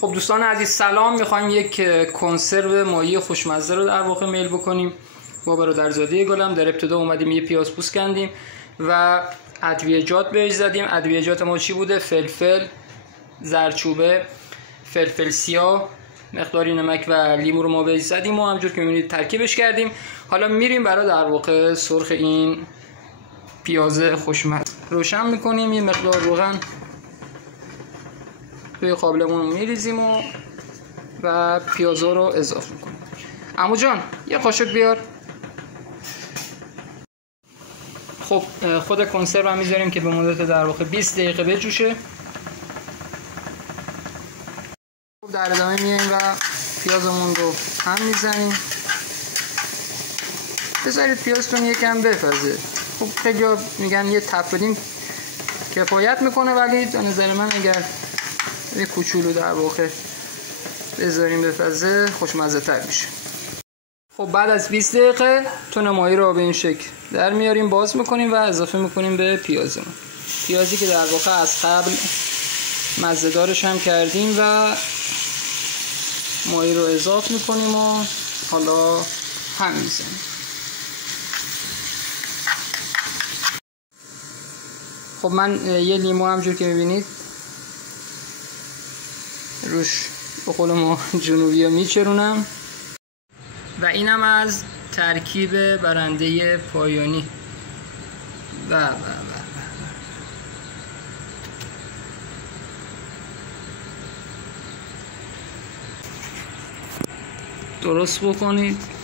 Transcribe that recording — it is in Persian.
خب دوستان عزیز سلام، میخوایم یک کنسرو ماهی خوشمزه رو در واقع میل بکنیم با برادرزاده گلم. در ابتدا اومدیم یه پیاز پوست کندیم و ادویه‌جات بهش زدیم. ادویه‌جات ما چی بوده؟ فلفل، زردچوبه، فلفل سیاه، مقداری نمک و لیمو رو ما بهش زدیم و همونجور که می‌بینید ترکیبش کردیم. حالا میریم برای در واقع سرخ این پیاز خوشمزه. روشن میکنیم، یه مقدار روغن توی قابلمون میریزیم و پیازا رو اضافه میکنیم. عمو جان یه قاشق بیار. خب خود کنسرو هم میذاریم که به مدت در واقع 20 دقیقه بجوشه. خب در ادامه میایم و پیازمون رو هم میزنیم. بذارید پیازتون یکم بپزه. خب خیلی میگن یه تپ بدیم کفایت میکنه، ولی به نظر من اگر یه کوچولو در واقع بذاریم بپزه خوشمزه تر میشه. خب بعد از 20 دقیقه تون ماهی رو به این شکل در میاریم، باز میکنیم و اضافه میکنیم به پیازمون. پیازی که در واقع از قبل مزه دارش هم کردیم و ماهی رو اضافه میکنیم و حالا هم میزنیم. خب من یه لیمو همجور که میبینید روش به قول ما جنوبی ها میچرونم و اینم از ترکیب برنده پایانی. و درست بکنید.